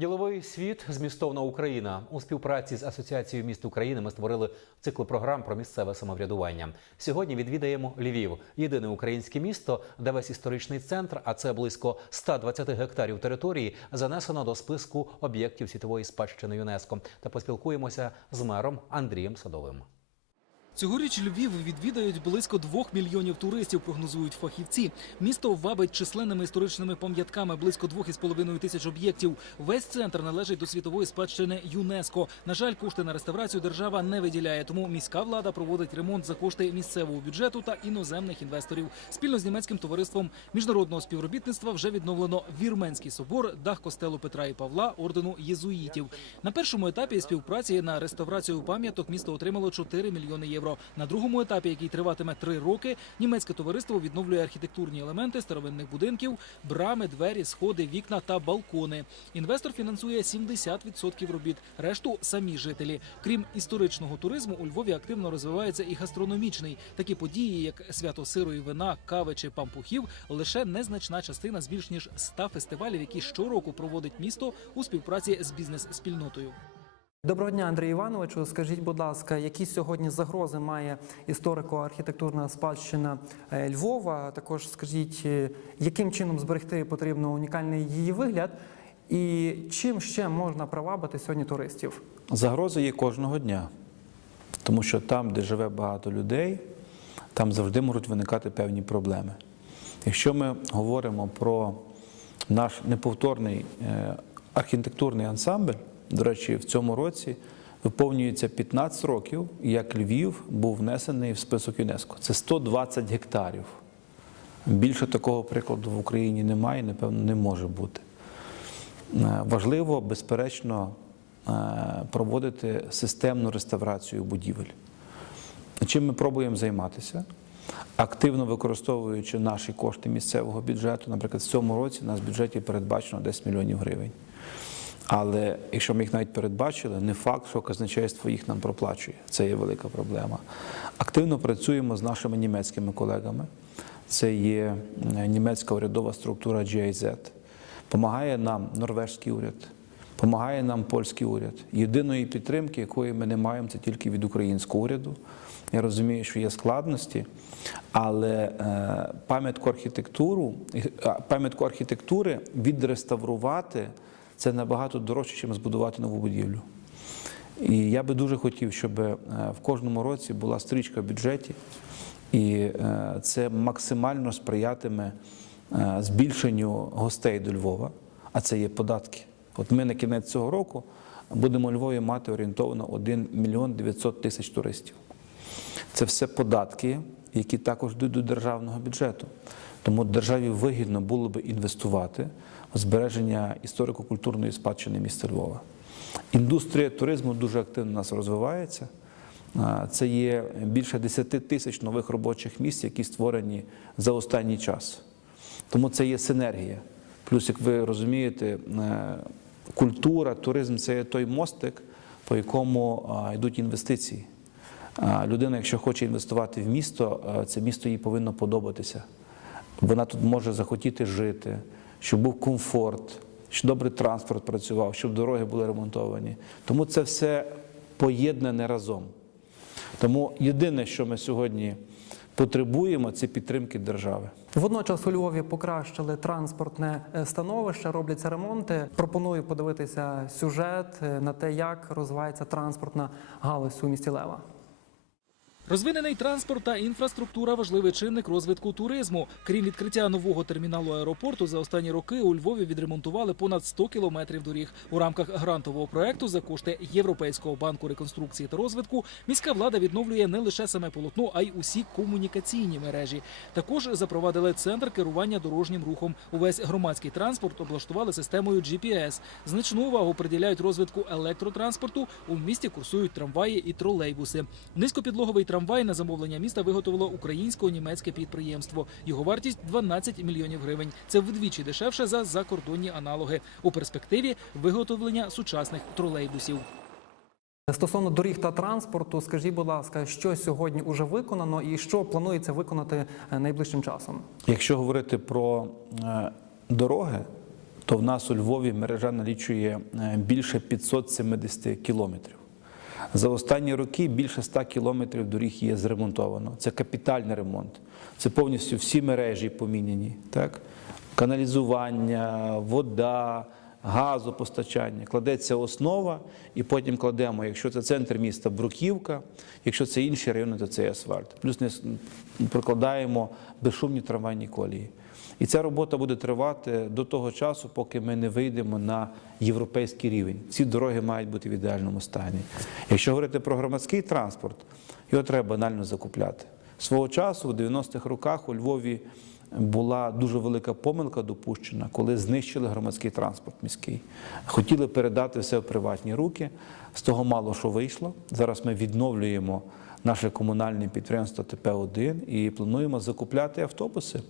Діловий світ змістовна Україна у співпраці з Асоціацією міст України ми створили цикл програм про місцеве самоврядування. Сьогодні відвідаємо Львів, єдине українське місто, де весь історичний центр, а це близько 120 гектарів території, занесено до списку об'єктів світової спадщини ЮНЕСКО. Та поспілкуємося з мером Андрієм Садовим. Цьогоріч Львів відвідають близько двох мільйонів туристів, прогнозують фахівці. Місто вабить численними історичними пам'ятками близько двох із половиною тисяч об'єктів. Весь центр належить до світової спадщини ЮНЕСКО. На жаль, кошти на реставрацію держава не виділяє, тому міська влада проводить ремонт за кошти місцевого бюджету та іноземних інвесторів. Спільно з німецьким товариством міжнародного співробітництва вже відновлено Вірменський собор, дах костелу Петра і Павла, ордену єзуїтів. На першому етапі співпраці на реставрацію пам'яток місто отримало 4 мільйони євро. На другому етапі, який триватиме три роки, німецьке товариство відновлює архітектурні елементи старовинних будинків, брами, двері, сходи, вікна та балкони. Інвестор фінансує 70% робіт, решту самі жителі. Крім історичного туризму, у Львові активно розвивається і гастрономічний. Такі події, як свято сиру і вина, кави чи пампухів, лише незначна частина з більш ніж 100 фестивалів, які щороку проводить місто у співпраці з бізнес-спільнотою. Доброго дня, Андрій Івановичу. Скажіть, будь ласка, які сьогодні загрози має історико-архітектурна спадщина е, Львова? Також скажіть, е, яким чином зберегти потрібно унікальний її вигляд, і чим ще можна привабити сьогодні туристів? Загроза є кожного дня, тому що там, де живе багато людей, там завжди можуть виникати певні проблеми. Якщо ми говоримо про наш неповторний е, архітектурний ансамбль, до речі, в цьому році виповнюється 15 років, як Львів був внесений в список ЮНЕСКО. Це 120 гектарів. Більше такого прикладу в Україні немає, напевно, не може бути. Е, Важливо, безперечно, е, проводити системну реставрацію будівель. Чим ми пробуємо займатися? Активно використовуючи наші кошти місцевого бюджету, наприклад, в цьому році у нас в бюджеті передбачено 10 мільйонів гривень. Але якщо ми їх навіть передбачили, не факт, що казначейство їх нам проплачує. Це є велика проблема. Активно працюємо з нашими німецькими колегами. Це є е, німецька урядова структура GIZ. Помагає нам норвежський уряд, помагає нам польський уряд. Єдиної підтримки, якої ми не маємо, це тільки від українського уряду. Я розумію, що є складності, але е, пам'ятку архітектуру, е, пам'ятку архітектури відреставрувати це набагато дорожче, ніж збудувати нову будівлю. І я би дуже хотів, щоб е, в кожному році була стрічка в бюджеті, і е, це максимально сприятиме е, збільшенню гостей до Львова, а це є податки. От ми на кінець цього року будемо у Львові мати орієнтовно 1 мільйон 900 тисяч туристів. Це все податки, які також йдуть до державного бюджету. Тому державі вигідно було би інвестувати збереження історико-культурної спадщини міста Львова. Індустрія туризму дуже активно у нас розвивається. Це є більше 10 тисяч нових робочих місць, які створені за останній час. Тому це є синергія. Плюс, як ви розумієте, е, культура, туризм це є той мостик, по якому йдуть інвестиції. Людина, якщо хоче інвестувати в місто, е, це місто їй повинно подобатися. Вона тут може захотіти жити, щоб був комфорт, щоб добрий транспорт працював, щоб дороги були ремонтовані. Тому це все поєднане разом. Тому єдине, що ми сьогодні потребуємо, це підтримки держави. Водночас у Львові покращили транспортне е, становище, робляться ремонти. Пропоную подивитися сюжет е, на те, як розвивається транспортна галузь у місті Лева. Розвинений транспорт та інфраструктура важливий чинник розвитку туризму. Крім відкриття нового терміналу аеропорту, за останні роки у Львові відремонтували понад 100 кілометрів доріг. У рамках грантового проекту за кошти Європейського банку реконструкції та розвитку міська влада відновлює не лише саме полотно, а й усі комунікаційні мережі. Також запровадили центр керування дорожнім рухом. Увесь громадський транспорт облаштували системою GPS. Значну увагу приділяють розвитку електротранспорту. У місті курсують трамваї і тролейбуси. Низькопідлоговий трамвай на замовлення міста виготовило українсько-німецьке підприємство. Його вартість 12 мільйонів гривень. Це вдвічі дешевше за закордонні аналоги. У перспективі виготовлення сучасних тролейбусів. Стосовно доріг та транспорту, скажіть, будь ласка, що сьогодні вже виконано і що планується виконати е, найближчим часом? Якщо говорити про е, дороги, то в нас у Львові мережа налічує е, більше 570 кілометрів. За останні роки більше 100 кілометрів доріг є зремонтовано. Це капітальний ремонт. Це повністю всі мережі поміняні. Так? Каналізування, вода, газопостачання. Кладеться основа, і потім кладемо, якщо це центр міста, бруківка, якщо це інші райони, то це асфальт. Плюс не прокладаємо безшумні трамвайні колії. І ця робота буде тривати до того часу, поки ми не вийдемо на європейський рівень. Ці дороги мають бути в ідеальному стані. Якщо говорити про громадський транспорт, його треба банально закупляти. Свого часу, в 90-х роках, у Львові була дуже велика помилка допущена, коли знищили громадський транспорт міський. Хотіли передати все в приватні руки. З того мало що вийшло. Зараз ми відновлюємо наше комунальне підприємство ТП-1 і плануємо закупляти автобуси.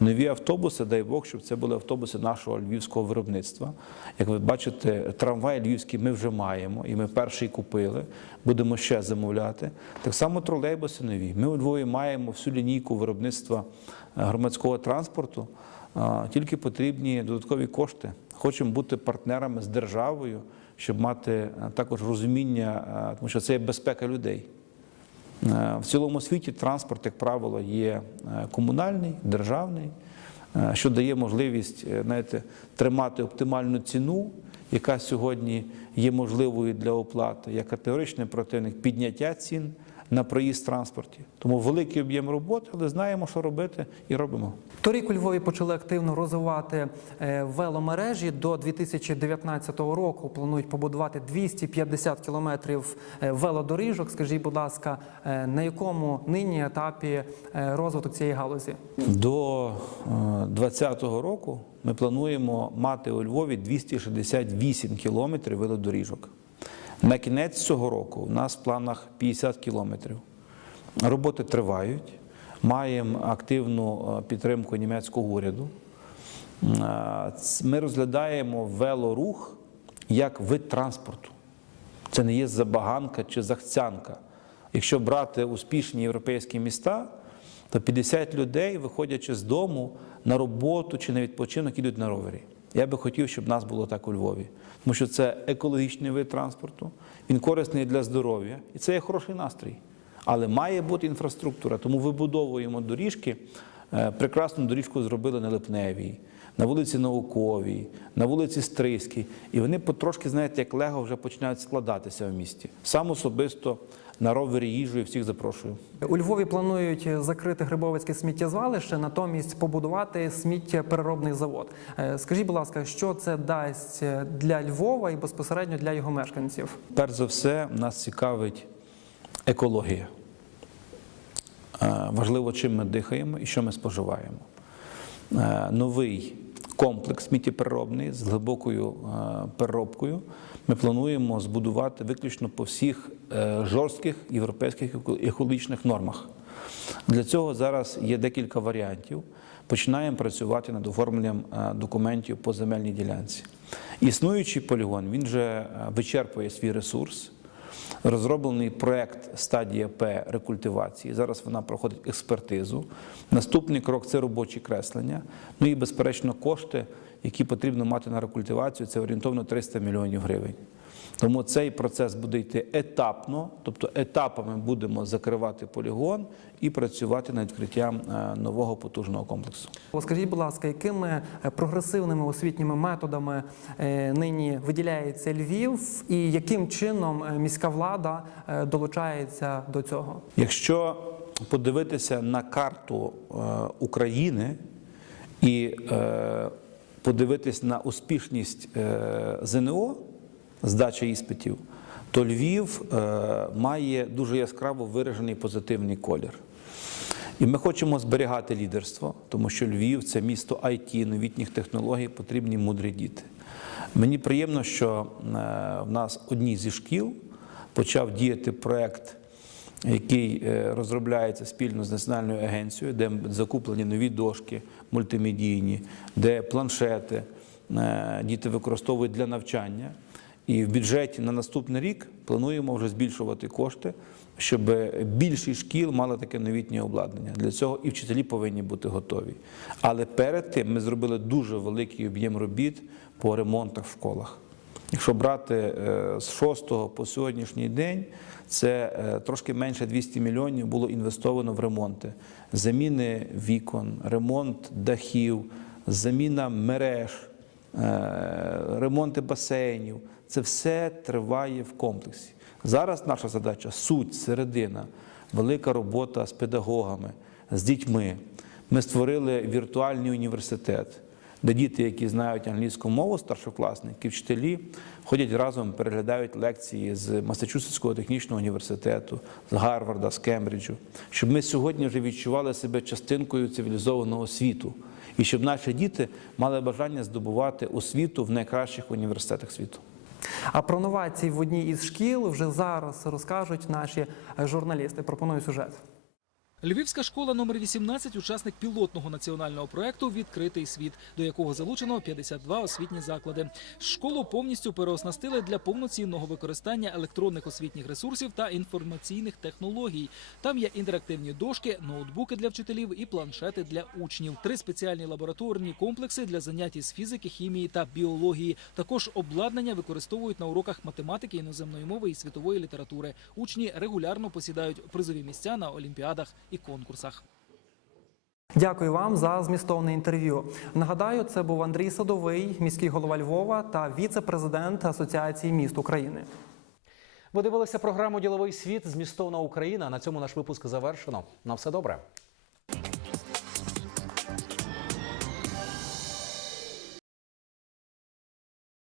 Нові автобуси, дай Бог, щоб це були автобуси нашого львівського виробництва. Як ви бачите, трамвай львівський ми вже маємо, і ми перший купили. Будемо ще замовляти. Так само тролейбуси нові. Ми у Львові маємо всю лінійку виробництва е, громадського транспорту. Тільки потрібні додаткові кошти. Хочемо бути партнерами з державою, щоб мати е, також розуміння, е, тому що це є безпека людей. Е, В цілому світі транспорт, як правило, є е, комунальний, державний, е, що дає можливість знаєте, тримати оптимальну ціну, яка сьогодні є можливою для оплати. Я категоричний противник підняття цін на проїзд транспорті. Тому великий об'єм роботи, але знаємо, що робити, і робимо. Торік у Львові почали активно розвивати е, веломережі. До 2019 року планують побудувати 250 кілометрів е, велодоріжок. Скажіть, будь ласка, е, на якому нині етапі розвиток цієї галузі? До 2020 року ми плануємо мати у Львові 268 кілометрів велодоріжок. На кінець цього року у нас в планах 50 кілометрів. Роботи тривають. Маємо активну е, підтримку німецького уряду. Е, Ми розглядаємо велорух як вид транспорту. Це не є забаганка чи захцянка. Якщо брати успішні європейські міста, то 50 людей, виходячи з дому на роботу чи на відпочинок, ідуть на ровері. Я би хотів, щоб нас було так у Львові, тому що це екологічний вид транспорту, він корисний для здоров'я і це є хороший настрій. Але має бути інфраструктура, тому вибудовуємо доріжки. Е, Прекрасну доріжку зробили на Липневій, на вулиці Науковій, на вулиці Стрийській. І вони потрошки, знаєте, як лего вже починають складатися в місті. Сам особисто на ровері їжджу і всіх запрошую. У Львові планують закрити Грибовицьке сміттєзвалище, натомість побудувати сміттєпереробний завод. Е, Скажіть, будь ласка, що це дасть для Львова і безпосередньо для його мешканців? Перш за все, нас цікавить екологія. Е, Важливо, чим ми дихаємо і що ми споживаємо. Е, Новий комплекс сміттєпереробний з глибокою переробкою ми плануємо збудувати виключно по всіх е, жорстких європейських екологічних нормах. Для цього зараз є декілька варіантів. Починаємо працювати над оформленням е, документів по земельній ділянці. Існуючий полігон він вже е, вичерпує свій ресурс. Розроблений проект стадія П рекультивації. Зараз вона проходить експертизу. Наступний крок це робочі креслення. Ну і, безперечно, кошти, які потрібно мати на рекультивацію, це орієнтовно 300 мільйонів гривень. Тому цей процес буде йти етапно, тобто етапами будемо закривати полігон і працювати над відкриттям е, нового потужного комплексу. Скажіть, будь ласка, якими е, прогресивними освітніми методами е, нині виділяється Львів, і яким чином міська влада долучається до цього? Якщо подивитися на карту України і подивитись на успішність е, ЗНО, здачі іспитів, то Львів е, має дуже яскраво виражений позитивний колір. І ми хочемо зберігати лідерство, тому що Львів це місто IT, новітніх технологій, потрібні мудрі діти. Мені приємно, що е, в нас одній зі шкіл почав діяти проект, який е, розробляється спільно з національною агенцією, де закуплені нові дошки мультимедійні, де планшети е, діти використовують для навчання. І в бюджеті на наступний рік плануємо вже збільшувати кошти щоб більшість шкіл мали таке новітнє обладнання. Для цього і вчителі повинні бути готові. Але перед тим ми зробили дуже великий об'єм робіт по ремонтах в школах. Якщо брати е, з 6 по сьогоднішній день, це е, трошки менше 200 мільйонів було інвестовано в ремонти. Заміни вікон, ремонт дахів, заміна мереж, е, ремонти басейнів. Це все триває в комплексі. Зараз наша задача суть, середина, велика робота з педагогами, з дітьми. Ми створили віртуальний університет, де діти, які знають англійську мову, старшокласники, вчителі, ходять разом, переглядають лекції з Масачусетського технічного університету, з Гарварда, з Кембриджу, щоб ми сьогодні вже відчували себе частинкою цивілізованого світу. І щоб наші діти мали бажання здобувати освіту в найкращих університетах світу. А про новації в одній із шкіл вже зараз розкажуть наші журналісти. Пропоную сюжет. Львівська школа номер 18 – учасник пілотного національного проекту Відкритий світ, до якого залучено 52 освітні заклади. Школу повністю переоснастили для повноцінного використання електронних освітніх ресурсів та інформаційних технологій. Там є інтерактивні дошки, ноутбуки для вчителів і планшети для учнів. Три спеціальні лабораторні комплекси для занять із фізики, хімії та біології. Також обладнання використовують на уроках математики, іноземної мови і світової літератури. Учні регулярно посідають призові місця на олімпіадах і конкурсах. Дякую вам за змістовне інтерв'ю. Нагадаю, це був Андрій Садовий, міський голова Львова та віце-президент Асоціації міст України. Ви дивилися програму Діловий світ змістовна Україна. На цьому наш випуск завершено. На все добре.